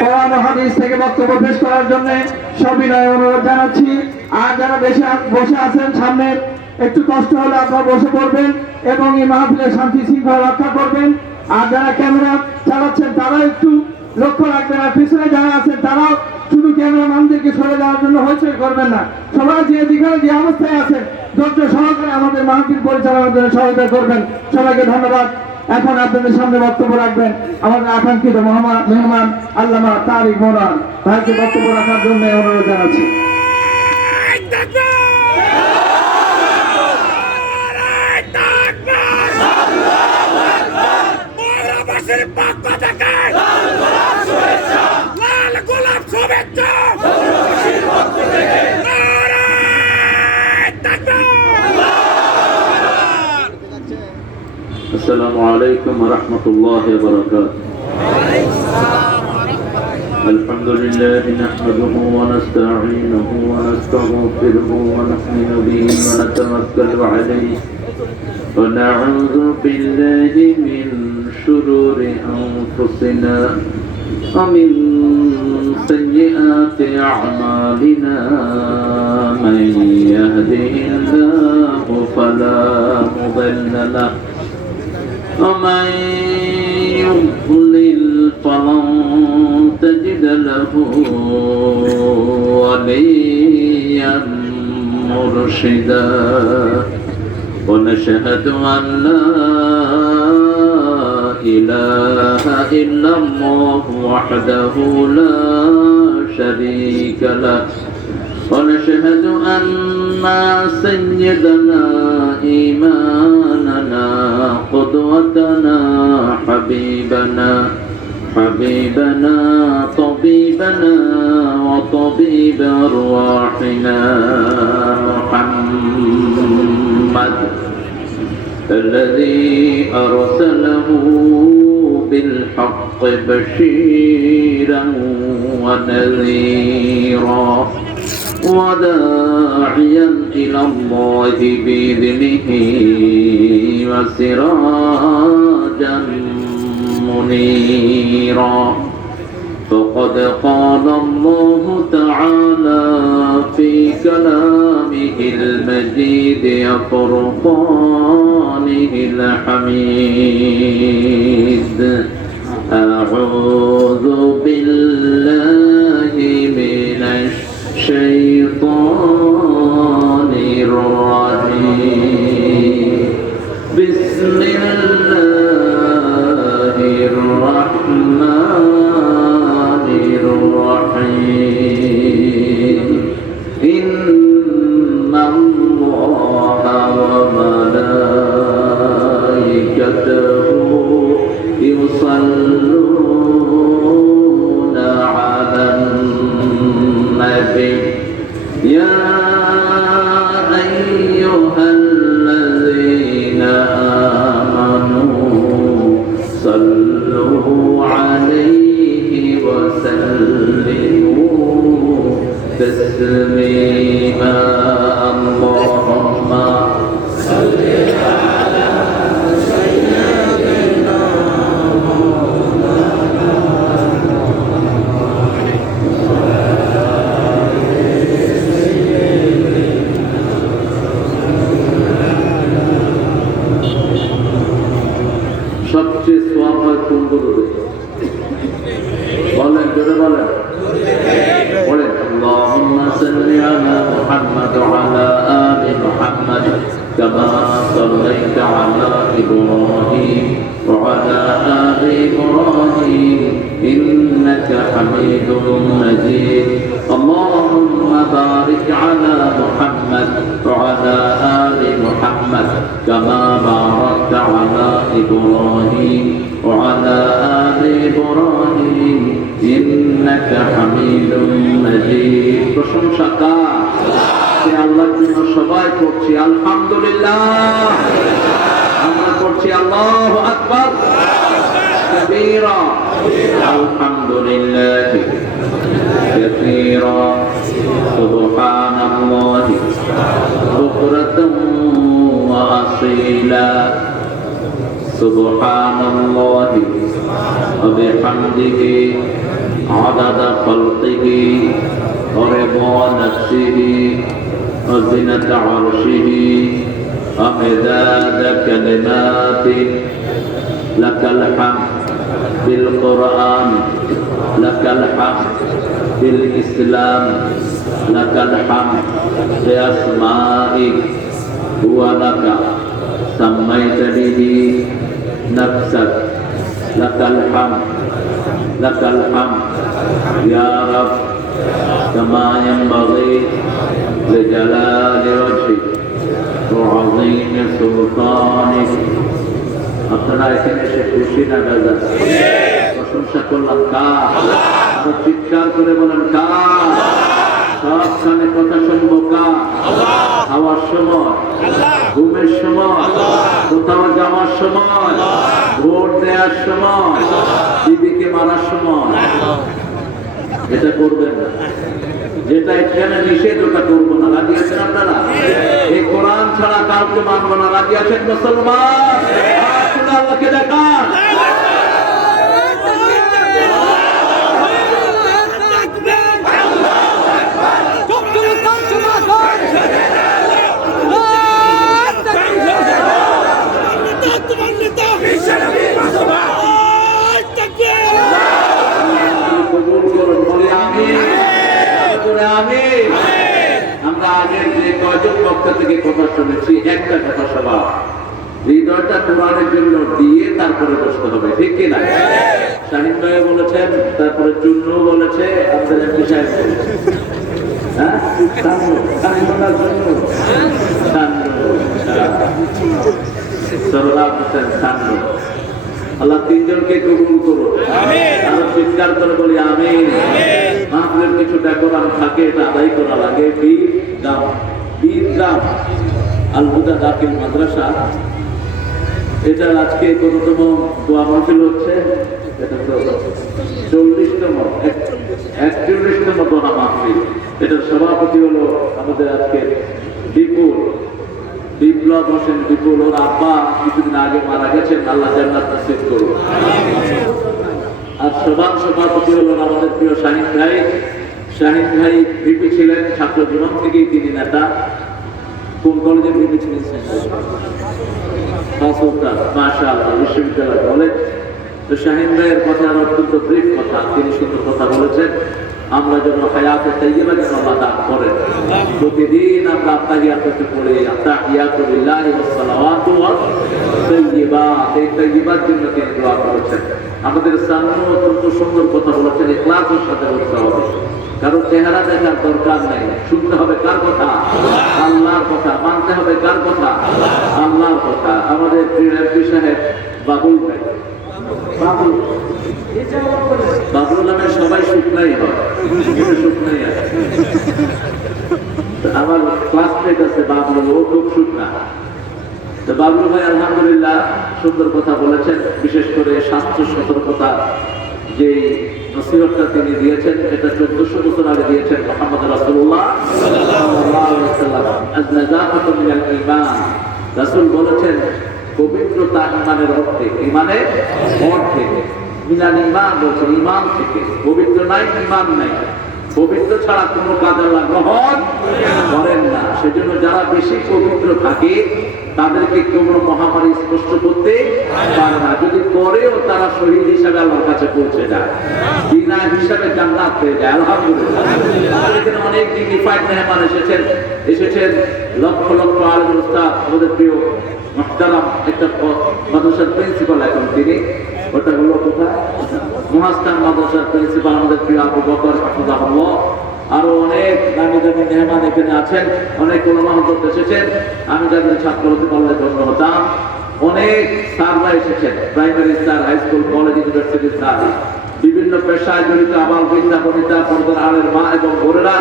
কোরআন ও হাদিস থেকে বক্তব্য পেশ করার জন্য সবিনয় অনুরোধ জানাচ্ছি। আর যারা বসে আছেন সামনে, একটু কষ্ট হলে আপনারা বসে পড়বেন এবং এই মাহফিলের শান্তি শৃঙ্খলা রক্ষা করবেন। আর যারা ক্যামেরা চালাচ্ছেন তারা একটু লক্ষ্য রাখবেন, আর পিছনে যারা আছেন তারাও শুধু ক্যামেরাম্যানদেরকে সরে যাওয়ার জন্য হইচই করবেন না। সবাই যে যেখানে যে অবস্থায় আছেন ধৈর্য সহকারে আমাদের মাহফিল পরিচালনার জন্য সহায়তা করবেন। সবাইকে ধন্যবাদ। এখন আপনাদের সামনে বক্তব্য রাখবেন আমাদের আকাঙ্ক্ষিত মেহমান আল্লামা তারিক মোরান ভাইকে বক্তব্য রাখার জন্য অনুরোধ জানাচ্ছি। السلام عليكم ورحمة الله وبركاته. الحمد لله نحمده ونستعينه ونستغفره ونؤمن به ونتوكل عليه ونعوذ بالله من شرور أنفسنا ومن سيئات أعمالنا من يهده الله فلا مضل له ومن يضلل فلن تجد له وليا مرشدا ونشهد أن لا إله إلا الله وحده لا شريك له ونشهد أن سيدنا إيماننا قدوتنا حبيبنا طبيبنا وطبيب أرواحنا محمد الذي أرسله بالحق بشيرا ونذيرا وداعيا إلى الله بإذنه وسراجا منيرا فقد قال الله تعالى في كلامه المجيد وفرقانه الحميد أعوذ بالله من الشيطان الرجيم بسم الله الرحمن الرحيم إن الله وملائكته يصلون على النبي يا أيها الذين آمنوا صلوا عليه وسلموا تسليما اللهم صل على سيدنا সবচেয়ে সোয়াব হয় কোন গরুরে? বলেন, জোরে বলেন, বলেন আল্লাহুম্মা সাল্লি আলা মুহাম্মাদ ওয়া আলা আলি মুহাম্মাদ কামা সাল্লাইতা আলা ইব্রাহিম ওয়া আলা আলি ইব্রাহিম ইন্নাকা হামিদুম মাজিদ আল্লাহুম্মা বারিক আলা মুহাম্মাদ ওয়া আলা আলি মুহাম্মাদ কামা বারাকতা আলা ইব্রাহিম ওয়া আলা আলি ইব্রাহিম ইন্নাকা হামিদুম মাজিদ। প্রশংসা কার? আল্লাহর জন্য সবাই করছি আলহামদুলিল্লাহ। আমরা করছি আল্লাহু আকবার কাবীরা আলহামদুলিল্লাহ কাসীরা সুবহানাল্লাহি বুকরাতান ওয়া আসীলা সুবহানাল্লাহি ওয়া বিহামদিহি عدد خلقه ورضا نفسه وزنة عرشه ومداد كلماته لك الحمد بالقرآن لك الحمد بالإسلام لك الحمد بأسمائك ولك سميت به نفسك لك الحمد يا رب كما ينبغي لجلال وجهك وعظيم سلطانك আপনারা এখানে এসে খুশি না বেজার? প্রশংসা করলাম কার? আরো চিৎকার করে বলেন কার? সবখানে কথা শুনবো কার? খাওয়ার সময়, ঘুমের সময়, কোথাও যাওয়ার সময়, ভোট দেওয়ার সময়, দিদিকে মারার সময়। এটা করবেন না, যেটা এখানে নিষেধ ওটা করবো না। রাজি আছেন আপনারা? এই কোরআন ছাড়া কাউকে মানবো না। রাজি আছেন মুসলমান? আল্লাহকে দেখান। আমরা আগের যে কয়জন পক্ষ থেকে কথা শুনেছি, একটা কথা সভা, হৃদয়টা কোরআনের জন্য দিয়ে তারপরে বসতে হবে, ঠিক কিনা? শাহিন ভাই বলেছেন, তারপরে চুন্নু বলেছে, আমাদের এমপি সাহেব বলেছে, হ্যাঁ, আল্লাহ তিনজনকে কবুল করো। আরো চিৎকার করে বলি আমিন। মাহফিলের কিছু ডেকোরাম থাকে, এটা আদায় করা লাগে। বীর দাম আল হুদা দাখিল মাদ্রাসা, এটা আজকে কততম দোয়া মাহফিল হচ্ছে? এটা তো 40তম 41তম দোয়া মাহফিল। এটার সভাপতি হলো আমাদের আজকে বিপ্লব হোসেন বিপুল। ওর আব্বা কিছুদিন আগে মারা গেছেন, আল্লাহ জান্নাত নসিব করুন। আর সভাপতি হলেন আমাদের প্রিয় শাহিন ভাই। শাহিন ভাই ভিপি ছিলেন ছাত্র জীবন থেকেই, তিনি নেতা। কোন কলেজের ভিপি ছিলেন? মাশাআল্লাহ, বিশ্ববিদ্যালয় কলেজ। তো শাহিন ভাইয়ের কথা অত্যন্ত ব্রিফ কথা, তিনি সুন্দর কথা বলেছেন। আমরা যেন হায়াতে তাইয়্যিবা যেন আল্লাহ দান করেন। প্রতিদিন আমরা তাহিয়াতুতে পড়ি, আত্তাহিয়াতু লিল্লাহি ওয়াস সালাওয়াতু ওয়াত তাইয়্যিবাত, এই তাইয়্যিবাত জন্য তিনি দোয়া করেছেন। আমাদের সামনে অত্যন্ত সুন্দর কথা বলেছেন, ইখলাসের সাথে বলতে হবে। কারণ চেহারা দেখার দরকার নেই, শুনতে হবে কার কথা? আল্লাহর কথা। মানতে হবে কার কথা? আল্লাহর কথা। আমাদের প্রিয় এমপি সাহেব বাবুল ভাই, বাবুল নামে সবাই শুকনাই হয়, শুকনাই আছে। আমার ক্লাসমেট আছে বাবুল, ও খুব শুকনা। তো বাবুল ভাই আলহামদুলিল্লাহ সুন্দর কথা বলেছেন। বিশেষ করে স্বাস্থ্য সতর্কতা যে নসিহতটা তিনি দিয়েছেন, এটা 1400 বছর আগে দিয়েছেন মুহাম্মদ রাসূলুল্লাহ সাল্লাল্লাহু আলাইহি ওয়াসাল্লাম। আয-নাযাফাতু মিনাল ঈমান, রাসূল বলেছেন পবিত্রতা ঈমানের অর্থে, ঈমানের অর্থে। মিনাল ঈমান বলছেন ঈমান থেকে। পবিত্র নাই, ঈমান নাই। পবিত্র ছাড়া কোনো কাজ আল্লাহ গ্রহণ করেন না। সেজন্য যারা বেশি পবিত্র থাকে তাদেরকে কোনো মহামারী স্পষ্ট করতে পারে না। যদি করেও তারা শহীদ হিসাবে আল্লাহর কাছে পৌঁছে যায়, বিনা হিসাবে জান্নাত পেয়ে যায়। আলহামদুলিল্লাহ। এখানে অনেক ডিগনিফাইড মেহমান এসেছেন লক্ষ লক্ষ আলেম উস্তাদ। আমাদের প্রিয় মুহতারাম একটা মাদ্রাসার প্রিন্সিপাল এখন তিনি, ওটা হলো কোথায়? মহাস্থান মাদ্রাসার প্রিন্সিপাল আমাদের প্রিয় আবু বকর হাফিজাহুল্লাহ। আরো অনেক দামি দামি মেহমান এখানে আছেন, অনেক ওলামা হযরত এসেছেন। আমি যাদের ছাত্র হতে পারলে ধন্য হতাম। অনেক স্যাররা এসেছেন, primary sir, high school, college, ইউনিভার্সিটির স্যার, বিভিন্ন পেশায় জড়িত আবাল বৃদ্ধা বনিতা, পর্দার আলের মা এবং বোনেরা,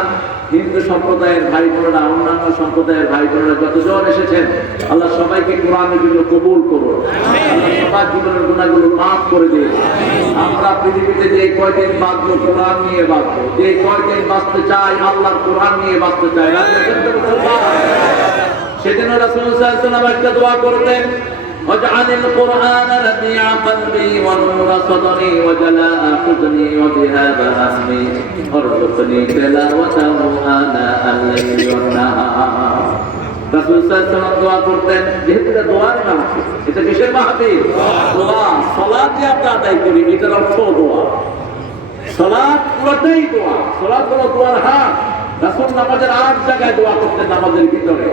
হিন্দু সম্প্রদায়ের ভাই বোনেরা, অন্যান্য সম্প্রদায়ের ভাই বোনেরা যতজন এসেছেন, আল্লাহ সবাইকে কোরআনের জন্য কবুল করুন। আল্লাহ সবার জীবনের গুনাহগুলো মাফ করে দিন। আমরা পৃথিবীতে যে কয়দিন বাঁচবো কোরআন নিয়ে বাঁচবো, যে কয়দিন বাঁচতে চাই আল্লাহর কোরআন নিয়ে বাঁচতে চাই। সেদিন রাসূল সাল্লাল্লাহু আলাইহি ওয়াসাল্লাম একটা দোয়া করতেন, واجعل القرآن ربيع قلبي ونور صدري وجلاء حزني وذهاب همي وارزقني تلاوته آناء الليل والنهار রাসূল সাল্লাল্লাহু আলাইহি ওয়াসাল্লাম দোয়া করতেন, যেহেতু এটা দোয়ার মাহফিল, এটা কিসের মাহফিল? দোয়া। সালাত যে আমরা আদায় করি এটার অর্থ দোয়া। সালাত পুরোটাই দোয়া। সালাত হলো দোয়ার হাত। রাসূল নামাজের 8 জায়গায় দোয়া করতেন নামাজের ভিতরে।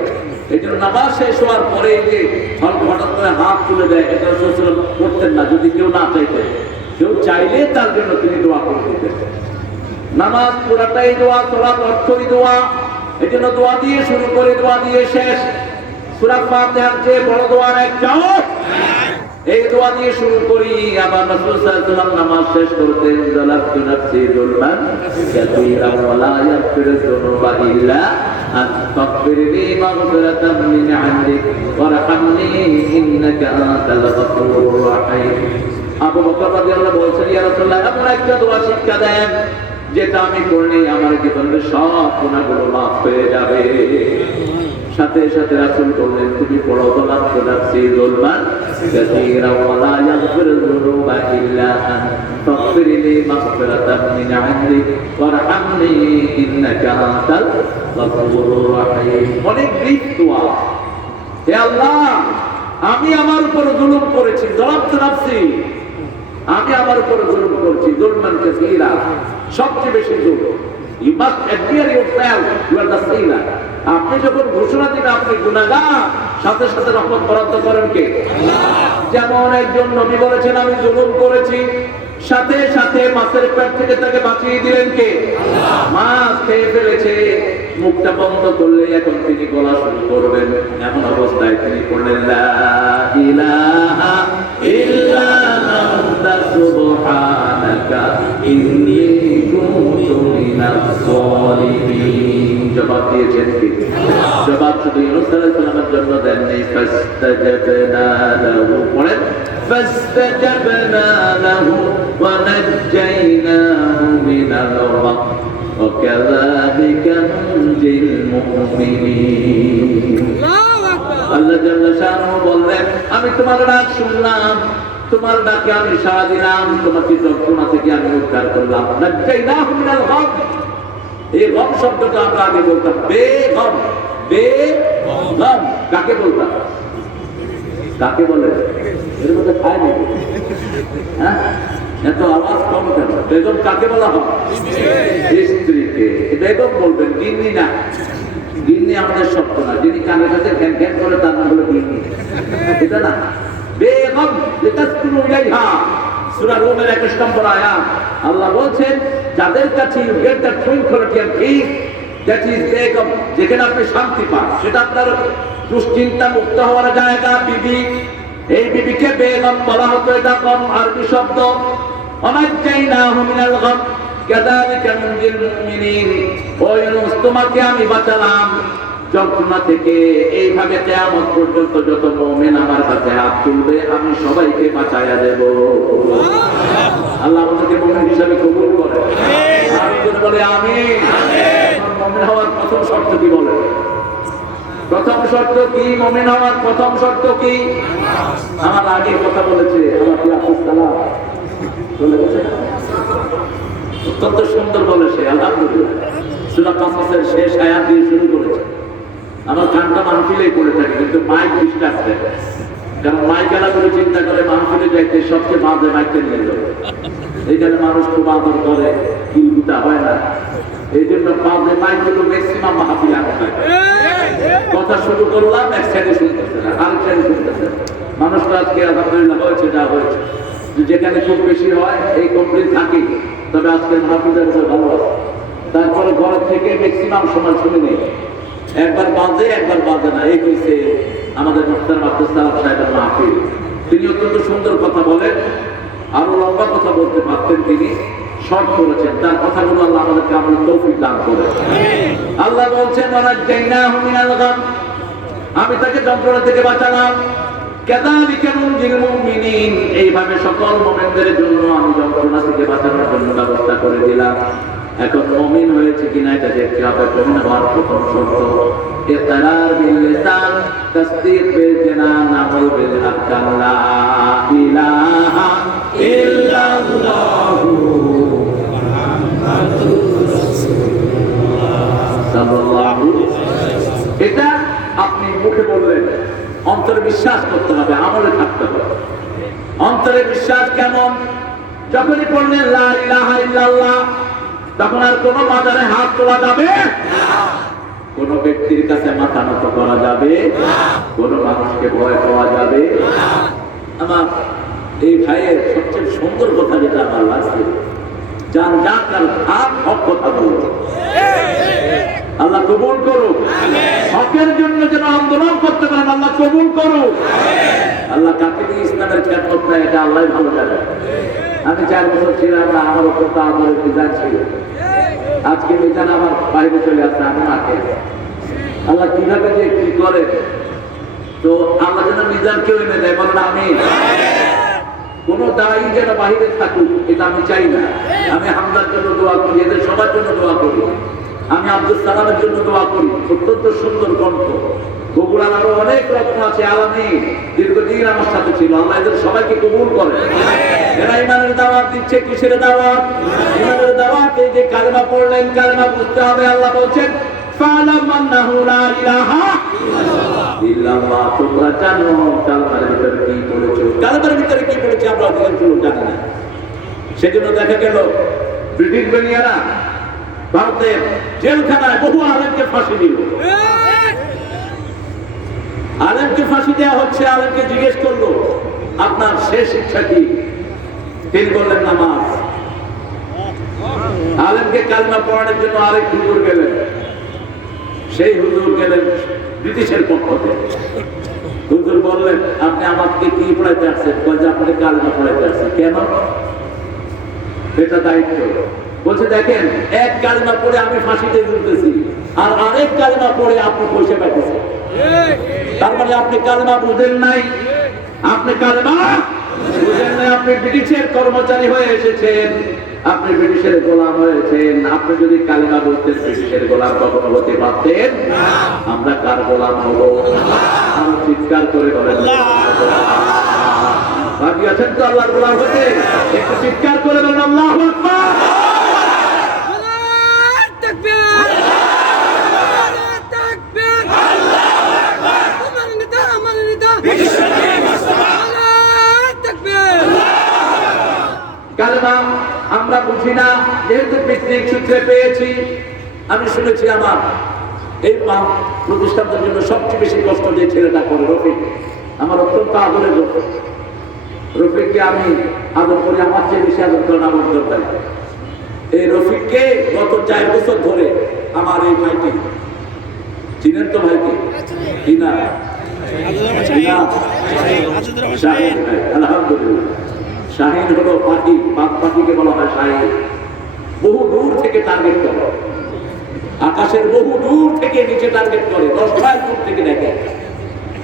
এই জন্য নামাজ শেষ হওয়ার পরে যে হঠাৎ করে হাত তুলে দেয়, এটা রাসূল করতেন না যদি কেউ না চাইতেন। কেউ চাইলে তার জন্য তিনি দোয়া করে দিতেন। নামাজ পুরোটাই দোয়া, সালাত অর্থই দোয়া। এই জন্য দোয়া দিয়ে শুরু করে দোয়া দিয়ে শেষ। সূরা ফাতিহার চেয়ে বড় দোয়ার একটাও এই দোয়া দিয়ে শুরু করি। আবার রাসূল সাল্লাল্লাহু আলাইহি ওয়াসাল্লাম নামাজ শেষ করতেন, যালাতু নাফসি যুলমান কাসীরান ওয়া লা ইয়াগফিরু যুনুবা ইল্লা আস্তাগফিরনি মাগফিরাতাম মিন ইনদিক ওয়ারহামনি ইন্নাকা আনতাল গফুরুর রাহিম। আবু বকর রাদিয়াল্লাহু আনহু বলছেন, ইয়া রাসূলুল্লাহ, এমন একটা দোয়া শিক্ষা দেন যেটা আমি করলে আমার জীবনের সব গুনাহগুলো মাফ হয়ে যাবে। সাথে সাথে রাসূল বললেন, তুমি পড়ো যালাতু নাফসি যুলমান কাসীরান ওয়া লা ইয়াগফিরু যুনুবা ইল্লা আস্তাগফিরনি মাগফিরাতাম মিন ইনদিক ওয়ারহামনি ইন্নাকা আনতাল গফুরুর রাহিম। অনেক দিক দোয়া। হে আল্লাহ, আমি আমার উপর জুলুম করেছি, যালাতু নাফসি, আমি আমার উপর জুলুম করছি, যুলমান কাসীরা, সবচেয়ে বেশি জুলুম। You must admit yourself, you are the sinner. আপনি যখন ঘোষণা দিবেন আপনি গুনাহগার, সাথে সাথে রহমত বরাদ্দ করেন কে? আল্লাহ। যেমন একজন নবী বলেছেন, আমি জুলুম করেছি, সাথে সাথে মাছের পেট থেকে তাকে বাঁচিয়ে দিলেন কে? আল্লাহ। মাছ খেয়ে ফেলেছে, মুখটা বন্ধ করলে এখন তিনি বলা শুরু করবেন, এমন অবস্থায় তিনি বললেন, লা ইলাহা ইল্লা আনতা সুবহানাকা ইন্নী কুনতু মিনাজ জালিমিন। জবাব দিয়েছেন কি? জবাব শুধু ইউনূস আলাইহিস সালামের জন্য দেননি। ফাস্তাজাবনা লাহু, পড়েন, ফাস্তাজাবনা লাহু ওয়া নাজ্জাইনাহু মিনাল গাম ওয়া কাযালিকা নুনজিল মুমিনিন। আল্লাহ জাল্লা শানহু বললেন, আমি তোমার ডাক শুনলাম, তোমার ডাকে আমি সাড়া দিলাম, তোমাকে যন্ত্রণা থেকে আমি উদ্ধার করলাম। নাজ্জাইনাহু মিনাল গাম, এই গম শব্দটা আমরা আগে বলতাম বেগম, বেগম কাকে বলতাম? কাকে বলে? এর মধ্যে খায় নাকি? হ্যাঁ, এত আওয়াজ কম কেন? বেগম কাকে বলা হয়? স্ত্রীকে বেগম বলবেন, গিন্নি না। গিন্নি আমাদের শব্দ না, যিনি কানের কাছে ঘ্যান ঘ্যান করে তার নাম হলো গিন্নি, এটা না। বেগম লিতাসকুনু ইলাইহা, সূরা রুমের 21 নম্বর আয়াত। আল্লাহ বলছেন, যাদের কাছে you get that tranquility and peace, that is Begum, যেখানে আপনি শান্তি পান, সেটা আপনার দুশ্চিন্তা মুক্ত হওয়ার জায়গা বিবি। এই বিবিকে বেগম বলা হতো, এটা কম আরবি শব্দ। ওয়ানাজ্জাইনাহু মিনাল গাম কাযালিকা নুনজিল মুমিনিন, ও ইউনূস, তোমাকে আমি বাঁচালাম যন্ত্রণা থেকে। এইভাবে কিয়ামত পর্যন্ত যত মুমিন আমার কাছে হাত তুলবে আমি সবাইকে বাঁচায়া দেব। আল্লাহ আমাদেরকে মুমিন হিসেবে কবুল করে। আমি যদি বলে আমিন। মুমিন হওয়ার প্রথম শর্ত কি বলে? প্রথম শর্ত কি? মুমিন হওয়ার প্রথম শর্ত কি? আমার আগে কথা বলেছে আমার আব্দুল সালাম, বলে গেছে, অত্যন্ত সুন্দর বলেছে, আলহামদুলিল্লাহ। সূরা কাসাসের শেষ আয়াত দিয়ে শুরু করেছে। আমার গানটা মাহফিলেই করে থাকে, কিন্তু মাইক ডিস্টার্ব দেয়, কারণ মাইক এলা করে চিন্তা করে মাহফিলে যাইতে সবচেয়ে বাজে মাইকটা নিয়ে যাবে। এইখানে মানুষ খুব আদর করে, কিলবিতা হয় না, এই জন্য বাজে মাইকগুলো ম্যাক্সিমাম মাহফিলে আনা হয়। কথা শুরু করলাম, এক সাইডে শুনতেছে না, আরেক সাইডে শুনতেছে। মানুষটা আজকে আলহামদুলিল্লাহ হয়েছে যা হয়েছে। যেখানে খুব বেশি হয় এই কমপ্লেন থাকি, তবে আজকে মাহফিলের উপর ভালো আছে। তারপরে ঘর থেকে ম্যাক্সিমাম সময় শুনে নেই, একবার বাজে একবার বাজে না। এই হয়েছে আমাদের মুহতারাম আব্দুল সালাম সাহেবের মাহফিল। তিনি অত্যন্ত সুন্দর কথা বলেন, আরো লম্বা কথা বলতে পারতেন, তিনি শর্ট করেছেন। তার কথাগুলো আল্লাহ আমাদেরকে আমাদের তৌফিক দান করে। আল্লাহ বলছেন, ওয়ানাজ্জাইনাহু মিনাল গাম, আমি তাকে যন্ত্রণা থেকে বাঁচালাম। কাযালিকা নুনজিল মুমিনিন, এইভাবে সকল মুমিনদের জন্য আমি যন্ত্রণা থেকে বাঁচানোর জন্য ব্যবস্থা করে দিলাম। এখন মুমিন হয়েছে কিনা এটা দেখতে হবে। মুমিন হওয়ার প্রথম শর্ত ইকরার বিল লিসান, তাসদীক বিল জানান, আমল বিল আরকান। লা ইলাহা ইল্লাল্লাহু মুহাম্মাদুর রাসূলুল্লাহ সাল্লাল্লাহু। এটা আপনি মুখে বললেন, অন্তরে বিশ্বাস করতে হবে, আমলে থাকতে হবে। অন্তরে বিশ্বাস কেমন? যখনই বললেন লা ইলাহা ইল্লাল্লাহ, তখন আর কোন মাজারে হাত তোলা যাবে না, কোন ব্যক্তির কাছে মাথা নত করা যাবে না, কোন মানুষকে ভয় পাওয়া যাবে না। আমার এই ভাইয়ের সবচেয়ে সুন্দর কথা যেটা আমার লাগছে, যান যাক আর ভাব হক কথা বলছে। আল্লাহ কবুল করুক, হকের জন্য যেন আন্দোলন করতে পারেন, আল্লাহ কবুল করুক। আল্লাহ কাকে দিয়ে ইসলামের খেদমত নেয় এটা আল্লাহ ভালো জানে। আমি 4 বছর ছিলাম না, আমার উপর তো আদরের মিজান ছিল। আজকে মিজান আমার বাইরে চলে আসছে, আমি মাকে আল্লাহ কিভাবে যে কি করে, তো আল্লাহ যেন মিজান কেউ এনে দেয়, বলেন আমি। কোন দায়ী যেন বাহিরে থাকুক এটা আমি চাই না। আমি হামদার জন্য দোয়া করি, এদের সবার জন্য দোয়া করি, আমি আব্দুল সালামের জন্য দোয়া করি। অত্যন্ত সুন্দর কণ্ঠ, বগুড়ার আরো অনেক রত্ন আছে, আলামী দীর্ঘদিন আমার সাথে ছিল। আল্লাহ এদের সবাইকে কবুল করে। এরা ইমানের দাওয়াত দিচ্ছে। কিসের দাওয়াত? ইমানের দাওয়াত। এই যে কালেমা পড়লেন, কালেমা বুঝতে হবে। আল্লাহ বলছেন ফালাম আন্নাহু লা ইলাহা ইল্লাল্লাহ। তোমরা জানো কালেমার ভিতরে কি পড়েছো, কালেমার ভিতরে কি পড়েছে আমরা অধিকাংশ লোক জানি না। সেজন্য দেখা গেল ব্রিটিশ বেনিয়ারা ভারতের জেলখানায় বহু আলেমকে ফাঁসি দিল। আলেমকে ফাঁসি দেওয়া হচ্ছে, আলেমকে জিজ্ঞেস করলো আপনার শেষ ইচ্ছা কি? তিনি বললেন নামাজ। আলেমকে কালেমা পড়ানোর জন্য আরেক হুজুর গেলেন, সেই হুজুর গেলেন ব্রিটিশের পক্ষ থেকে। হুজুর বললেন আপনি আমাকে কি পড়াইতে আসছেন? বলছে আপনাকে কালেমা পড়াইতে আসছেন। কেন? এটা দায়িত্ব। বলছে দেখেন, এক কালেমা পড়ে আমি ফাঁসিতে ঝুলতেছি, আর আরেক কালেমা পড়ে আপনি পয়সা পাইতেছেন। তার মানে আপনি কালেমা বুঝেন নাই, আপনি কালেমা বুঝেন নাই। আপনি ব্রিটিশের কর্মচারী হয়ে এসেছেন, আপনি ব্রিটিশের গোলাম হয়েছেন। আপনি যদি কালেমা বলতেন, ব্রিটিশের গোলাম কখনো হতে পারতেন? আমরা কার গোলাম হবো? আমি চিৎকার করে বলেন ভাবি আছেন তো আল্লাহর গোলাম হতে? একটু চিৎকার করে বলেন আল্লাহু আকবার। কালেমা আমরা বুঝি না, যেহেতু পিতৃক সূত্রে পেয়েছি। আমি শুনেছি আমার এই প্রতিষ্ঠানটার জন্য সবচেয়ে বেশি কষ্ট যে ছেলেটা করে, রফিক, আমার অত্যন্ত আদরের রফিক। রফিককে আমি আদর করি, আমার চেয়ে বেশি আদর করেন আমার দরকার। এই রফিককে গত 4 বছর ধরে আমার এই ভাইটি, চিনেন তো ভাইকে? কিনা আলহামদুলিল্লাহ। শাহিন হলো পাখি, বাঘ পাখিকে বলা হয় শাহিন। বহু দূর থেকে টার্গেট করে, আকাশের বহু দূর থেকে নিচে টার্গেট করে, 10 মাইল দূর থেকে দেখে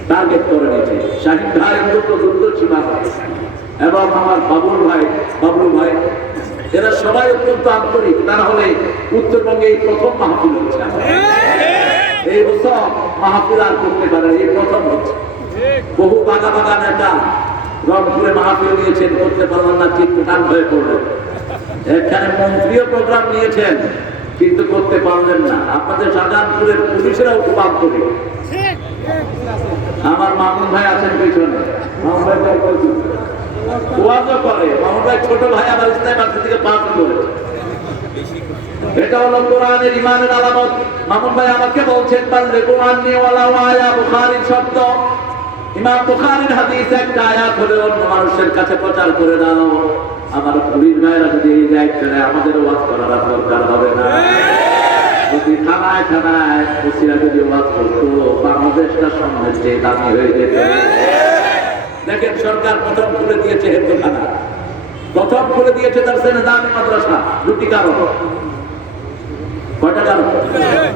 টার্গেট করে নিচে। শাহিন ভাই অত্যন্ত দূরদর্শী ভাই, এবং আমার বাবুল ভাই, এরা সবাই অত্যন্ত আন্তরিক। না হলে উত্তরবঙ্গে এই প্রথম মাহফিল হচ্ছে। এই বছর মাহফিল আর করতে পারে, এই প্রথম হচ্ছে। বহু বাগা নেতা রংপুরে মাহফিল নিয়েছেন, করতে পারলেন না, ঠিক টান হয়ে পড়লেন। এখানে মন্ত্রীও প্রোগ্রাম নিয়েছেন, কিন্তু করতে পারলেন না। আপনাদের শাহজাহানপুরের পুলিশেরাও খুব আন্তরিক। আমার মামুন ভাই আছেন পিছনে, মামুন ভাই ওয়াজও করে। মামুন ভাই ছোট ভাই আমার ইসলাম থেকে পাস করেছে। এটা হলো কোরআনের ইমানের আলামত। মামুন ভাই আমাকে বলছেন পারলে কোরআন নিয়ে ওয়ালা আয়া বুখারীর শব্দ, ইমাম বুখারীর হাদিস একটা আয়াত হলে অন্য মানুষের কাছে প্রচার করে দাও। আমার পুলিশ ভাইরা যদি এই দায়িত্ব নেয়, আমাদের ওয়াজ করার দরকার হবে না। যদি থানায় ওসিরা যদি ওয়াজ করতো, বাংলাদেশটা সামনের যে দামি হয়ে যেত। দেখেন সরকার প্রথম খুলে দিয়েছে হেফজখানা, প্রথম খুলে দিয়েছে তার দামি মাদ্রাসা। দুটি কারণ, কয়টা কারণ?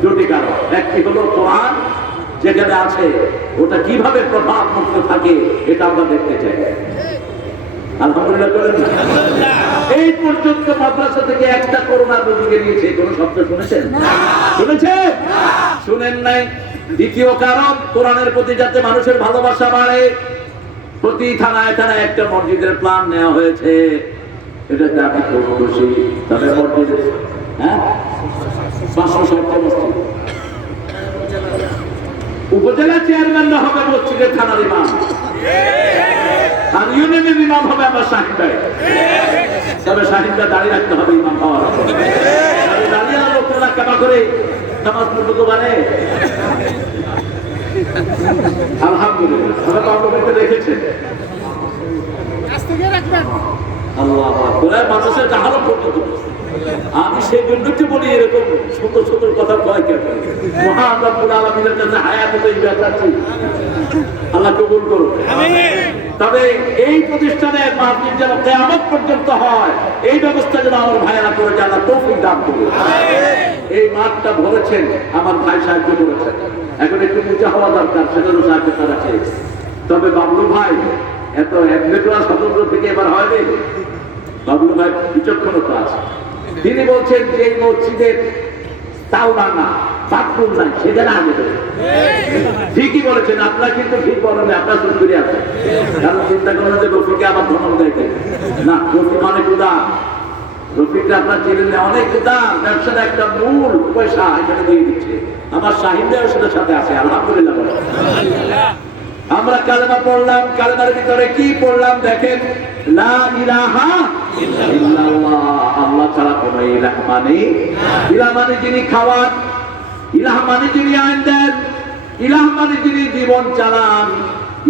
দুটি কারণ। একটি হলো কোরআন যেখানে আছে ওটা কিভাবে প্রভাব মুক্ত থাকে, এটা আমরা দেখতে চাই। আলহামদুলিল্লাহ। এই পর্যন্ত মাদ্রাসা থেকে একটা করোনার রোগীকে নিয়েছে, কোনো শব্দ শুনেছেন? শুনেছেন? শুনেন নাই। দ্বিতীয় কারণ, কোরআনের প্রতি যাতে মানুষের ভালোবাসা বাড়ে, প্রতি থানায় থানায় একটা মসজিদের প্ল্যান নেওয়া হয়েছে। এটাতে আমি খুব খুশি। তবে মসজিদে 560টা মসজিদ, উপজেলা চেয়ারম্যানরা হবে মসজিদের থানার ইমাম, আর ইউনিয়নের ইমাম হবে আমার শাহিন ভাই। তবে শাহিন ভাই দাঁড়িয়ে রাখতে হবে ইমাম হওয়ার আগে। দাঁড়িয়ে লোকরা কেমন করে নামাজ পড়তে পারে? আলহামদুলিল্লাহ, আমরা পার্লামেন্টে রেখেছেন। আল্লাহ কোরআন মাদ্রাসার কাহারও পর্যন্ত আমি সেই জন্যকে বলি এরকম সুন্দর সুন্দর কথা কয় কেন? মহান রব্বুল আলামিনের কাছে হায়াতে তাইয়্যিবা চাচ্ছি, আল্লাহ কবুল করুন। তবে এই প্রতিষ্ঠানে মাহফিল যেন কিয়ামত পর্যন্ত হয়, এই ব্যবস্থা যেন আমার ভাইয়েরা করে দেন, আল্লাহ তৌফিক দান করুন। এই মাঠটা ভরেছেন, আমার ভাই সাহায্য করেছেন, এখন একটু উঁচা হওয়া দরকার, সেটারও সাহায্য করা চেয়েছে। তবে বাবলু ভাই এত একবেলা স্বতন্ত্র থেকে এবার হয়নি। বাবলু ভাই বিচক্ষণতা আছে। তিনি বলছেন যে এই মসজিদের তাওবা না, বাথরুম নাই, সেখানে আগে দেবে। ঠিকই বলেছেন, আপনার কিন্তু ঠিক বলেন, আপনার সুন্দরী আছে। কারণ চিন্তা করেন যে রফিকে আবার ধমক দেয় না, রফিক অনেক উদার, রফিকটা আপনার চিনেন অনেক উদার, ব্যবসার একটা মূল পয়সা এখানে দিয়ে দিচ্ছে। আমার শাহিনদের সেটার সাথে আছে, আলহামদুলিল্লাহ। আমরা কালেমা পড়লাম, কালেমার ভিতরে কি পড়লাম দেখেন, লা ইলাহা ইল্লাল্লাহ, আল্লাহ ছাড়া কোনো ইলাহ মানে, ইলাহ মানে যিনি খাওয়ান, ইলাহ মানে যিনি আইন দেন, ইলাহ মানে যিনি জীবন চালান,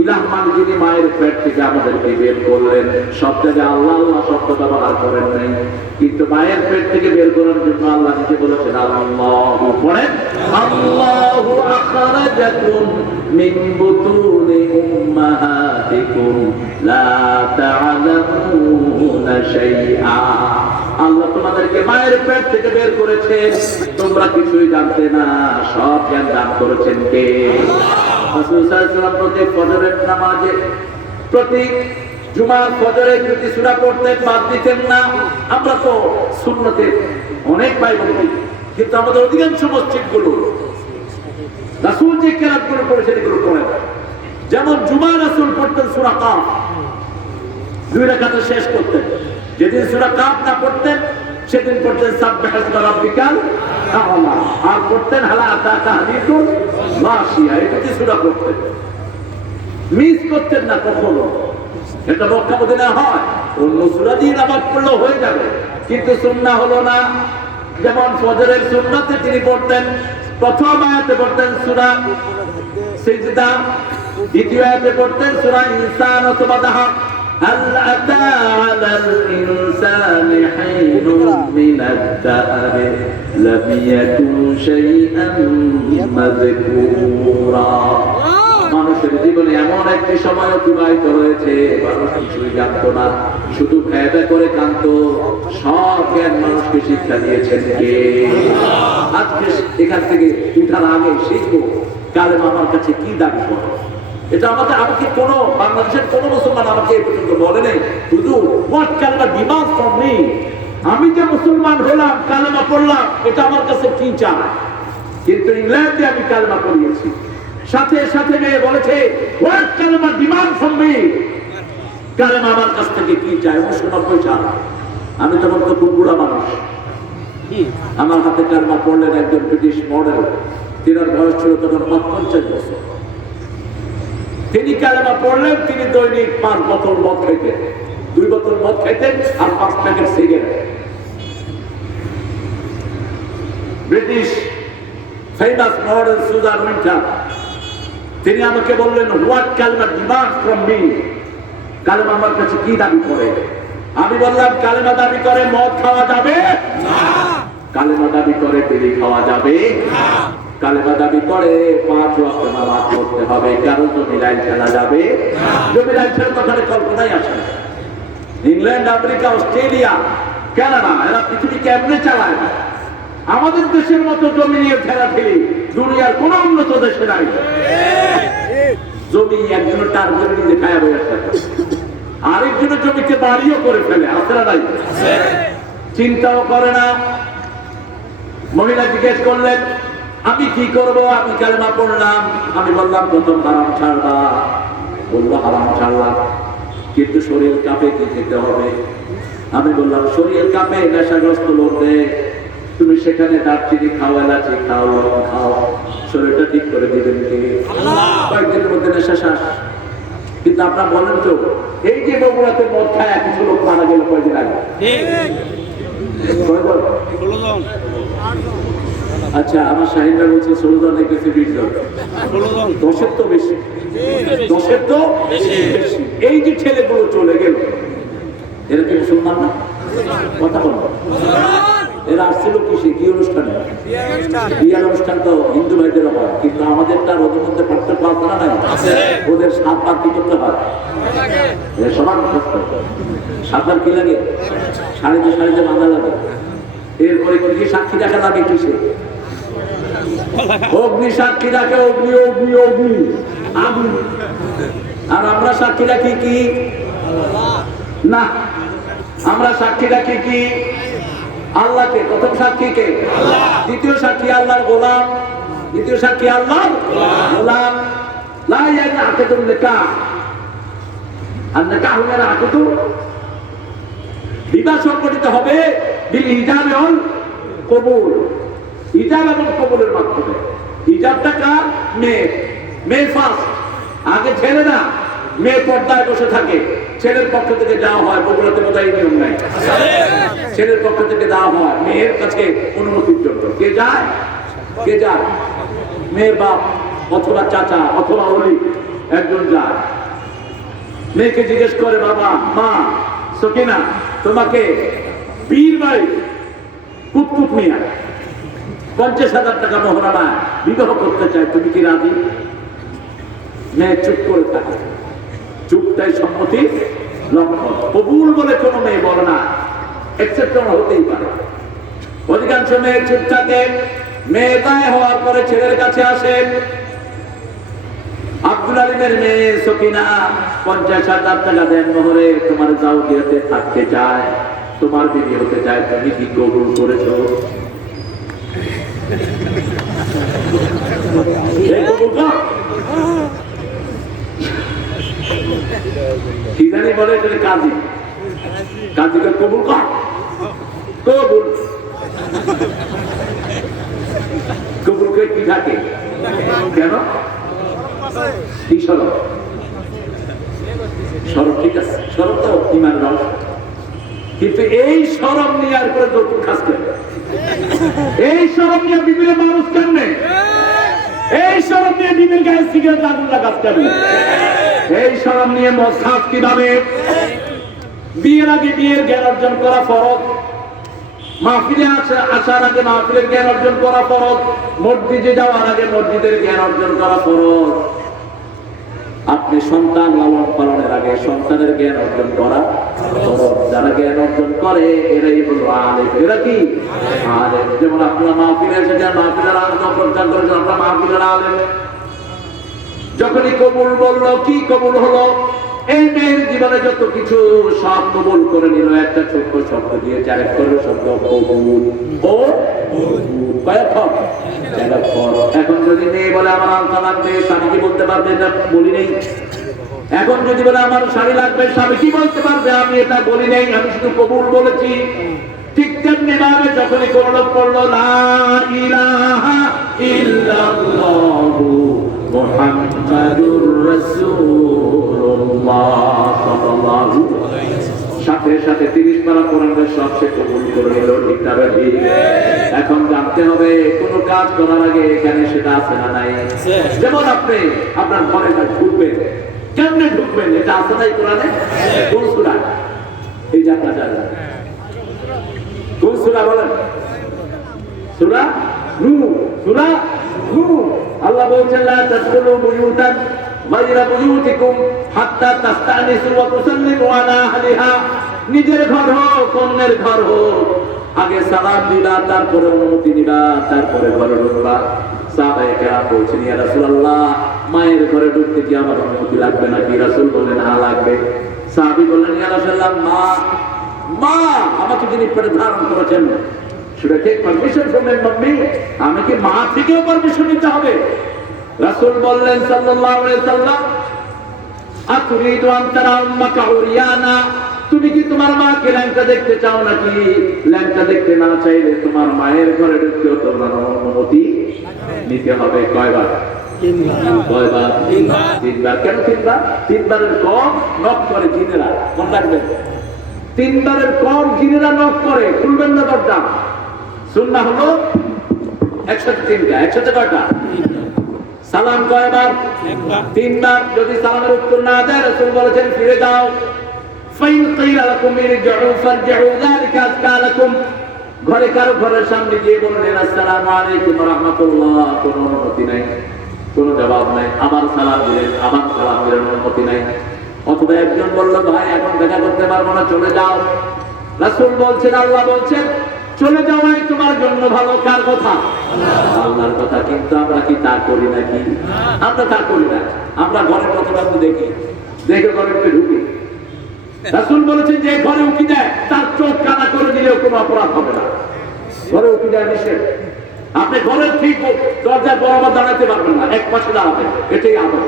ইলাহ মানে যিনি মায়ের পেট থেকে আমাদেরকে বের করলেন। সব জায়গায় আল্লাহ আল্লাহ শব্দ ব্যবহার করেন নাই, কিন্তু মায়ের পেট থেকে বের করার জন্য আল্লাহ নিজে বলেছেন আল্লাহু, পড়েন আল্লাহু আখরাজাকুম মিন বুতুনি উম্মাহাতিকুম লা তা'লামুনা শাইআ। আল্লাহ তোমাদেরকে মায়ের পেট থেকে বের করেছেন, তোমরা কিছুই জানতে না, সব জ্ঞান দান করেছেন কে? রাসূল সাল্লাল্লাহু আলাইহি ওয়াসাল্লাম প্রতি ফজরের নামাজে, প্রতি জুমার ফজরে যদি সূরা পড়তেন, বাদ দিতেন না। আমরা তো সুন্নতে অনেক পাইবন্দি, কিন্তু আমাদের অধিকাংশ মসজিদগুলো রাসূল যে কেরাতগুলো করেছেন এগুলো পড়ে না। যেমন জুমা রাসূল পড়তেন সূরা কাফ, 2 রাকাতে শেষ করতেন। যেদিন সূরা কাফ না পড়তেন সেদিন পড়তেন সাব্বিহ ইসমা রাব্বিকাল আ'লা, আর পড়তেন হাল আতাকা হাদিসুল গাশিয়া। এই দুটি সূরা পড়তেন, মিস করতেন না কখনো। এটা মক্কা মদিনায় হয়, অন্য সূরা দিয়ে নামাজ পড়লেও হয়ে যাবে, কিন্তু সুন্নাহ হলো না। যেমন ফজরের সুন্নাতে তিনি পড়তেন, প্রথম আয়াতে পড়তেন সূরা সিজদা, দ্বিতীয় আয়াতে পড়তেন সূরা ইনসান অথবা দাহা। هل أتى على الإنسان حين من الدهر لم يكن شيئا مذكورا। মানুষের জীবনে এমন একটি সময় অতিবাহিত হয়েছে, মানুষ কিছুই জানতো না, শুধু ভেবে করে কাঁদতো। সব জ্ঞান মানুষকে শিক্ষা দিয়েছেন কে? আজকে এখান থেকে উঠার আগে শিখবো কালেমা আমার কাছে কি দাবি করে। এটা আমাকে কোনো বাংলাদেশের কোনো মুসলমান আমাকে এই পর্যন্ত বলে নেই, হুজুর হোয়াট কালেমা ডিমান্ড ফ্রম মি। আমি যে মুসলমান হলাম, কালেমা পড়লাম, এটা আমার কাছে কি চায়? কিন্তু ইংল্যান্ডে আমি কালেমা পড়িয়েছি, সাথে সাথে মেয়ে বলেছে হোয়াট কালেমা ডিমান্ড ফ্রম মি, কালেমা আমার কাছ থেকে কি চায়? 1990 সাল, আমি তখন তো খুব বুড়া মানুষ। আমার হাতে কালেমা পড়লেন একজন ব্রিটিশ মডেল, তিনার বয়স ছিল তখন 55 বছর। তিনি কালেমা পড়লেন, তিনি দৈনিক 5 বোতল মদ খাইতেন, 2 বোতল মদ খাইতেন আর 5 packet cigarette. British famous model Susan Winter, তিনি আমাকে বললেন হোয়াট কালেমা ডিমান্ড ফ্রম মি, কালেমা আমার কাছে কি দাবি করে? আমি বললাম কালেমা দাবি করে মদ খাওয়া যাবে না, কালেমা দাবি করে বিড়ি খাওয়া যাবে না, কালেমা দাবি করে 5 ওয়াক্ত নামাজ পড়তে হবে, কারো জমি লাইন খেলা যাবে না। জমি লাইন খেলার কথা কল্পনাই আসে না। ইংল্যান্ড, আমেরিকা, অস্ট্রেলিয়া, কানাডা, এরা পৃথিবী কেমনে চালায় না? আমাদের দেশের মতো জমি নিয়ে খেলা খেলি দুনিয়ার কোন উন্নত দেশে নাই। জমি একজন টার্গেট দিয়ে খায়া বসে থাকে, আরেকজনের জমিকে বাড়িও করে ফেলে, আছে না নাই? চিন্তাও করে না। মহিলা জিজ্ঞেস করলেন, আমি কি করব? আমি কালেমা পড়লাম। আমি বললাম প্রথম হারাম ছাড়বা। বললো হারাম ছাড়লাম, কিন্তু শরীর কাঁপে, কি খেতে হবে? আমি বললাম শরীর কাঁপে, নেশাগ্রস্ত লোকদের তুমি সেখানে দারচিনি খাও, এলাচি খাও, লবণ খাও, শরীরটা ঠিক করে দিবেন কি? কয়েকদিনের মধ্যে নেশা শ্বাস। কিন্তু আপনারা বলেন তো, এই যে বগুড়াতে মদ খায় কিছু লোক মারা গেল কয়েকদিন আগে। আচ্ছা, আমার শাহিনরা বলছে 16 জন গেছে, 20 জন, 10-এর তো বেশি, 10-এর তো বেশি। এই যে ছেলেগুলো চলে গেল, এরা কি মুসলমান না? কথা বলো। এরা আসছিল কি অনুষ্ঠানে? বিয়ার অনুষ্ঠান তো হিন্দু ভাইদের হয়, কিন্তু আমাদের তার ওদের মধ্যে পার্থক্য আছে না? ওদের 7 বার কি করতে হয়? সবার কষ্ট। 7 বার কি লাগে? সাড়ে বাঁধা লাগে। এরপরে কি সাক্ষী দেখা লাগে? কিসে? অগ্নি সাক্ষী রাখে, অগ্নি অগ্নি অগ্নি আগুন। আর আমরা সাক্ষী রাখি কি? না, আমরা সাক্ষী রাখি কি? আল্লাহকে। প্রথম সাক্ষী কে? দ্বিতীয় সাক্ষী আল্লাহর গোলাম, দ্বিতীয় সাক্ষী আল্লাহর গোলাম। লা ইয়াকুতুল নিকাহ, আর নিকাহ হলো আকুতু, বিবাহ সংগঠিত হবে বিল ইজাব ওয়াল কবুল, ইজাব এবং কবুলের মাধ্যমে। ইজাবটা কার? মেয়ে ফার্স্ট, আগে ছেলে না। মেয়ে পর্দায় বসে থাকে, ছেলের পক্ষ থেকে যাওয়া হয়। বগুড়াতে বোধহয় এই নিয়ম নাই, ছেলের পক্ষ থেকে দেওয়া হয় মেয়ের কাছে অনুমতির জন্য। কে যায়? কে যায়? মেয়ের বাপ অথবা চাচা অথবা ওলি একজন যায়। মেয়েকে জিজ্ঞেস করে, বাবা, মা সকিনা, তোমাকে বীর ভাই কুতকুত মিয়া 50,000 টাকা মহরানা বিবাহ করতে চায়, তুমি কি রাজি? মেয়ে চুপ করে থাকে। চুপটাই সম্মতি লক্ষণ। কবুল বলে কোনো মেয়ে বলে না, এক্সেপ্টেড হতেই পারে। অধিকাংশ মেয়ে চুপ থাকে। মেয়ে দায় হওয়ার পরে ছেলের কাছে আসে। আব্দুল আলিমের মেয়ে সকিনা 50,000 টাকা দেন মোহরে, তোমার জাউজিয়াতে থাকতে চায়, তোমার বিবি হতে চায়, তুমি কি কবুল করেছো? কি জানি বলে কাজী, কাজীকে কবুল কর, কবুল। কবুল করে কি থাকে? কেন? কি সরব? সরব ঠিক আছে, সরব তো ইমানের অংশ, কিন্তু এই সরব নিয়ে আর করে যৌতুক খাস কেন? এই সরব নিয়ে বিবির মানুষ কেমনে? এই সরব নিয়ে বিবির গায়ে সিগারেট আগুন লাগাস কেমনে? এই সরব নিয়ে মদ খাস কিভাবে? বিয়ের আগে বিয়ের জ্ঞান অর্জন করা ফরজ, মাহফিলে আসার আগে মাহফিলের জ্ঞান অর্জন করা ফরজ, মসজিদে যাওয়ার আগে মসজিদের জ্ঞান অর্জন করা ফরজ। আপনি সন্তান লালন পালনের আগে সন্তানের জ্ঞান অর্জন করা ফরজ। যারা জ্ঞান অর্জন করে এরাই হলো আলেম। এরা কি? আলেম। যেমন আপনারা মাহফিলে এসেছেন, মাহফিলের আলেম প্রচার করেছেন, আপনারা মাহফিলের আলেম। যখনই কবুল বলল, কি কবুল হলো? এই মেয়ের জীবনে যত কিছু সব কবুল করে নিল, একটা ছোট্ট শব্দ দিয়ে, চারেক করে শব্দ কবুল। ও কয়েকক্ষণ এখন যদি মেয়ে বলে আমার আলতা লাগবে, স্বামী কি বলতে পারবে? এটা বলি নেই। এখন যদি বলে আমার শাড়ি লাগবে, স্বামী কি বলতে পারবে? আমি এটা বলি নেই, আমি শুধু কবুল বলেছি। ঠিক তেমনি ভাবে যখনই কোন লোক পড়লো লা ইলাহা ইল্লাল্লাহু মুহাম্মাদুর রাসূলুল্লাহ সাল্লাল্লাহু আলাইহি ওয়াসাল্লাম, সাথে সাথে 30 পারা কোরআনের সব সে কবুল করে নিল। ঠিক না ভাই? এখন জানতে হবে কোন কাজ করার আগে এখানে সেটা আছে না নাই? যেমন আপনি আপনার ঘরে ঢুকবেন, কেমনে ঢুকবেন এটা আছে নাই কোরআনে? কোন সূরা? এই যে আপনার জানেন কোন সূরা বলেন? সূরা নূর। সূরা নূর। আল্লাহ বলেন লা তাদখুলু বুয়ুতান গায়রা বুয়ুতিকুম হাত্তা তাস্তানিসু ওয়া তুসাল্লিমু আলা আহলিহা। নিজের ঘর হোক অন্যের ঘর হোক, আগে সালাম দিবা, তারপরে অনুমতি নিবা, তারপরে ঘরে ঢুকবা। সাহাবায়ে কেরাম বলছেন, ইয়া রাসূলুল্লাহ, মায়ের ঘরে ঢুকতে কি আমার অনুমতি লাগবে নাকি? রাসূল বললেন হ্যাঁ লাগবে। সাহাবী বললেন ইয়া রাসূলুল্লাহ, মা আমাকে যিনি ধারণ করেছেন, should I take permission from my mummy? আমি কি মা থেকেও পারমিশন নিতে হবে? রাসূল বললেন সাল্লাল্লাহু আলাইহি সাল্লাম, আতুরিদু আন তারা উম্মাকা উরিয়ানা, তুমি কি তোমার মাকে ল্যাংটা দেখতে চাও নাকি? ল্যাংটা দেখতে না চাইলে তোমার মায়ের ঘরে ঢুকতেও তোমার অনুমতি নিতে হবে। কয়বার? কয়বার? তিনবার। কেন তিনবার? তিনবারের কম নক করে জিনেরা, মনে রাখবেন, তিনবারের কম জিনেরা নক করে, খুলবেন না দরজা। সুন্নাহ হলো একসাথে তিনটা, একসাথে কয়টা? সালাম কয়বার? তিনবার। যদি সালামের উত্তর না দেয়, রাসূল বলেছেন ফিরে যাও। ফাইন কিলা লাকুম ইরজিউ ফারজিউ যালিকা আযকা লাকুম, ঘরে কারো ঘরের সামনে গিয়ে বললেন আসসালামু আলাইকুম ওয়া রাহমাতুল্লাহ, কোনো অনুমতি নাই, কোনো জবাব নাই। আবার সালাম দিলেন, আবার সালাম দিলেন, অনুমতি নাই। অথবা একজন বলল ভাই এখন দেখা করতে পারবো না, চলে যাও। রাসূল বলছেন, আল্লাহ বলছেন চলে যাওয়াই তোমার জন্য ভালো। কার কথা? আল্লাহর কথা। কিন্তু আমরা কি তা করি নাকি? আমরা তা করি না। আমরা ঘরের কথা দেখি, দেখে ঘরে ঢুকি। রাসূল বলেছেন যে ঘরে উকি দেয় তার চোখ কানা করে দিলেও কোনো অপরাধ হবে না। ঘরে উকি দেয় নিষেধ। আপনি ঘরের ঠিক দরজা বরাবর দাঁড়াতে পারবেন না, এক পাশে দাঁড়াবেন, এটাই আদব।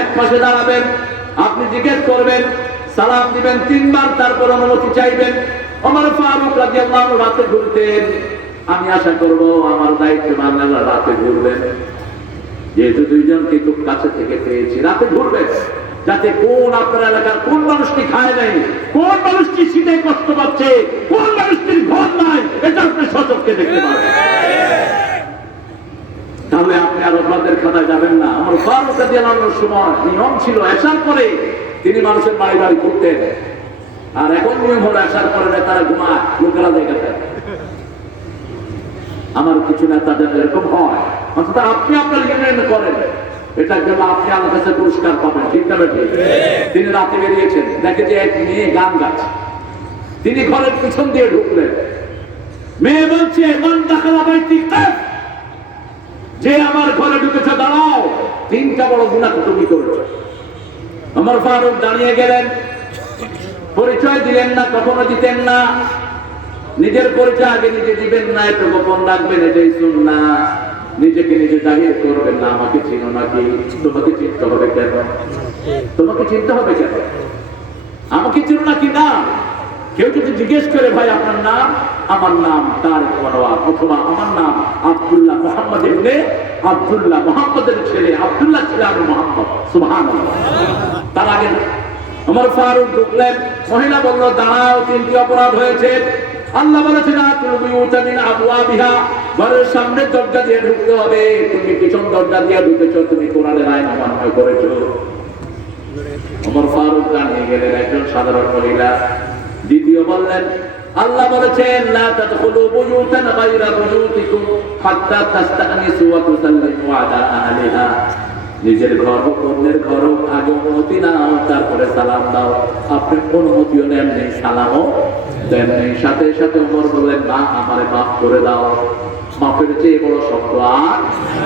এক পাশে দাঁড়াবেন, আপনি জিজ্ঞেস করবেন, সালাম দিবেন তিনবার, তারপর অনুমতি চাইবেন। ওমর ফারুক রাদিয়াল্লাহু আনহু রাতে ঘুরতেন। আমি আশা করব আমার দায়িত্ব মানলে রাতে ঘুরবেন, যেহেতু দুইজনকে খুব কাছে থেকে পেয়েছি, রাতে ঘুরবেন যাতে কোন আপনার এলাকার কোন মানুষটি খায় নাই, কোন মানুষটি শীতে কষ্ট পাচ্ছে, কোন মানুষটির ঘর নাই, এটা আপনি সচক্ষে দেখতে পাবেন। তাহলে আপনি আর অপরাধের খাতায় যাবেন না। আমার ফারুক রাদিয়াল্লাহু আনহুর সময় নিয়ম ছিল এশার পরে তিনি মানুষের বাড়ি বাড়ি ঘুরতেন। আর এখন নিয়ম হলো এশার পরে নেতারা ঘুমায়, লোকেরা দেখে। আমার কিছু নেতাদের এরকম হয়, অন্তত আপনি আপনার ইউনিয়ন করেন, এটার জন্য আপনি আমার কাছে পুরস্কার পাবেন, ঠিক না বেঠিক? তিনি রাতে বেরিয়েছেন, দেখে যে এক মেয়ে গান গাচ্ছে। তিনি ঘরের পিছন দিয়ে ঢুকলেন। মেয়ে বলছে মান দাখালা বাইতি কাফ, যে আমার ঘরে ঢুকেছে দাঁড়াও, তিনটা বড় গুনাহ তুমি করেছো। ওমর ফারুক দাঁড়িয়ে গেলেন, পরিচয় দিলেন না, কখনো দিতেন না। নিজের পরিচয় আগে নিজে দিবেন না, একটু গোপন রাখবেন, এটাই সুন্নাহ। নিজেকে নিজে জাহির করবেন না, আমাকে চিনো নাকি? তোমাকে চিনতে হবে কেন? তোমাকে চিনতে হবে কেন? আমাকে চিনো নাকি? না। কেউ যদি জিজ্ঞেস করে ভাই আপনার নাম, আমার নাম তারেক মনোয়ার, অথবা আমার নাম আব্দুল্লাহ মুহাম্মদ ইবনে আব্দুল্লাহ, মুহাম্মদের ছেলে আব্দুল্লাহ ছেলে আমি মুহাম্মদ, সুবহানাল্লাহ। তার আগে ওমর ফারুক ঢুকলেন। মহিলা বলল দাঁড়াও, তিনটি অপরাধ হয়েছে। আল্লাহ বলেছেন ঘরের সামনে দরজা দিয়ে ঢুকতে হবে, তুমি পিছন দরজা দিয়ে ঢুকেছো, তুমি কোরআনের আইন অমান্য করেছো। ওমর ফারুক দাঁড়িয়ে গেলেন, একজন সাধারণ মহিলা। দ্বিতীয় বললেন আল্লাহ বলেছেন লা তাদখুলু বুয়ুতান গায়রা বুয়ুতিকুম হাত্তা তাস্তানিসু ওয়া তুসাল্লিমু আলা আহলিহা, নিজের ঘর হোক অন্যের ঘর হোক, আগে অনুমতি নাও, তারপরে সালাম দাও। আপনি অনুমতিও নেন নেই, সালামও দেন নেই। সাথে সাথে ওমর বললেন না, আমারে মাফ করে দাও। মাফের চেয়ে বড় শব্দ আর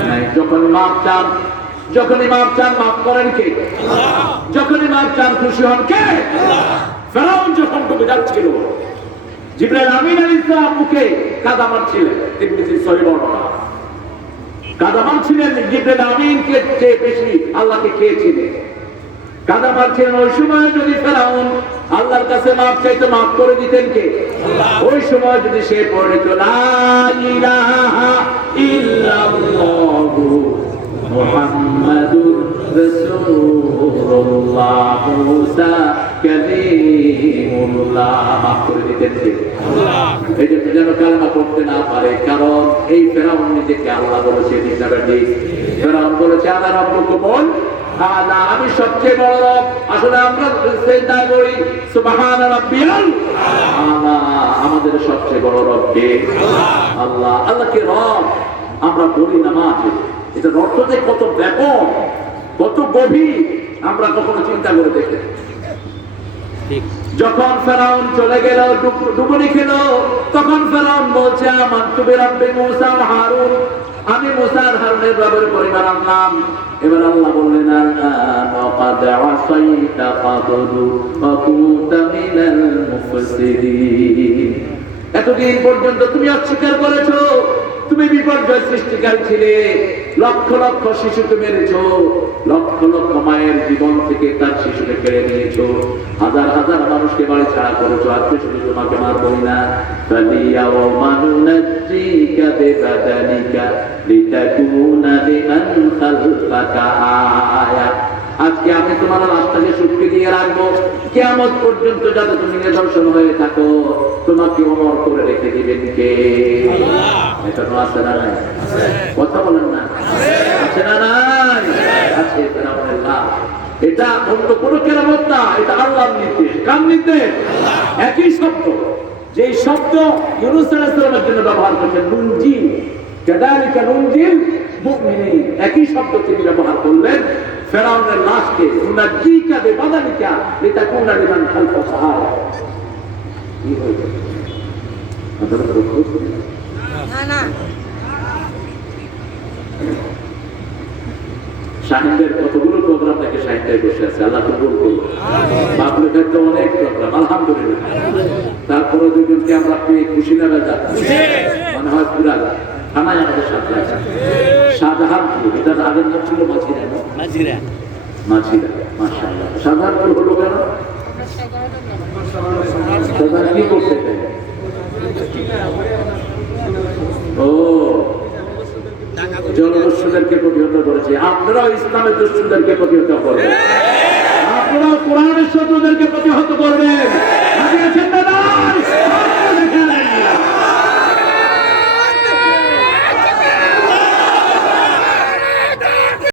নাই। যখনই মাফ চান, যখনই মাফ চান, মাফ করেন কে? যখনই মাফ চান, খুশি হন কে? ফেরাউন যখন ডুবে যাচ্ছিল, জিবরাইল আমিন আলাইহিস সালাম মুখে কাদা মারছিলেন, তিরমিজি সহিহ বর্ণনা। কাদা মারছিলেন, জিবরাইল আমিনকে চেয়ে বেশি আল্লাহকে কে চিনে? কাদা মারছিলেন। ওই সময় যদি ফেরাউন আল্লাহর কাছে মাফ চাইতো, মাফ করে দিতেন কে? ওই সময় যদি সে পড়ে তো লা ইলাহা ইল্লাল্লাহু মুহাম্মাদুর রাসূলুল্লাহ মুসা কালিমুল্লাহ, মাফ করে দিতেন কে? এই যে যেন কালেমা পড়তে না পারে, কারণ এই ফেরাউন নিজেকে আল্লাহ বলেছে, ঠিক না বেঠিক? ফেরাউন বলেছে আনা রাব্বুকুমুল আ'লা, আমি সবচেয়ে বড় রব। আসলে আমরা সিজদায় করি সুবহানা রাব্বিয়াল আ'লা, আমাদের সবচেয়ে বড় রব কে? আল্লাহ। আল্লাহকে রব আমরা বলি নামাজে, এটার অর্থ যে কত ব্যাপক, কত গভীর আমরা কখনো চিন্তা করে দেখি। ঠিক। যখন ফেরাউন চলে গেল, ডুবুরি খেল, তখন ফেরাউন বলছে আমানতু বিরাব্বি মূসা ওয়া হারুন, আমি মুসা আর হারুনের রবের পরিবার আনলাম। এবার আল্লাহ বললেন আলআনা ক্বাদ আসাইতা ক্বাবলু ওয়া কুনতা মিনাল মুফসিদিন, এতদিন পর্যন্ত তুমি অস্বীকার করেছো, তুমি বিপর্যয় সৃষ্টিকারী ছিলে, লক্ষ লক্ষ শিশুকে মেরেছো, লক্ষ লক্ষ মায়ের জীবন থেকে তার শিশুকে কেড়ে নিয়েছো, হাজার হাজার মানুষকে বাড়ি ছাড়া করেছো, আজকে শুধু তোমাকে মারবই না, ফালিয়াওমা নুনাজ্জিকা বিবাদানিকা লিতাকুনা লিমান খালফাকা আয়া, আজকে আমি তোমার লাশটাকে শুকিয়ে দিয়ে রাখবো, কিয়ামত পর্যন্ত যাতে তুমি নিদর্শন হয়ে থাকো, তোমাকে অমর করে রেখে দিবেন কে? এখনো আছে না নাই? কথা বলেন না, আছে না নাই? আছে। ফেরাউনের লাশ, এটা অন্য কোনো কেরামত না, এটা আল্লাহর নির্দেশ। কার নির্দেশ? একই শব্দ, যে শব্দ ইউনূস আলাইহিস সালামের জন্য ব্যবহার করেছেন নুনজিল, কাযালিকা নুনজিল মুমিনিন, একই শব্দ তিনি ব্যবহার করলেন ফেরাউনের লাশকে, নুনাজ্জিকা বিবাদানিকা লিতাকুনা লিমান খালফাকা আয়া। কি হয়েছে? না শাহিনদের কতগুলো প্রোগ্রাম দেখে শাহিনদের বসে আছে, আল্লাহ কবুল করুন। বাবলুদের তো অনেক প্রোগ্রাম, আলহামদুলিল্লাহ। তারপরে দুজনকে আমরা পেয়ে খুশি না বেজা? মনে হয় পুরা থানায় আমাদের সাথে আছে। শাহজাহানপুর, এটার আগের নাম ছিল মাঝিরা। মাঝিরা, মাশাআল্লাহ। শাহজাহানপুর হলো কেন? শাহজাহান কি করতে চাই? ও, জনদস্যুদেরকে প্রতিহত করেছে। আপনারাও ইসলামের দস্যুদেরকে প্রতিহত করবেন, আপনারাও কোরআনের শত্রুদেরকে প্রতিহত করবেন।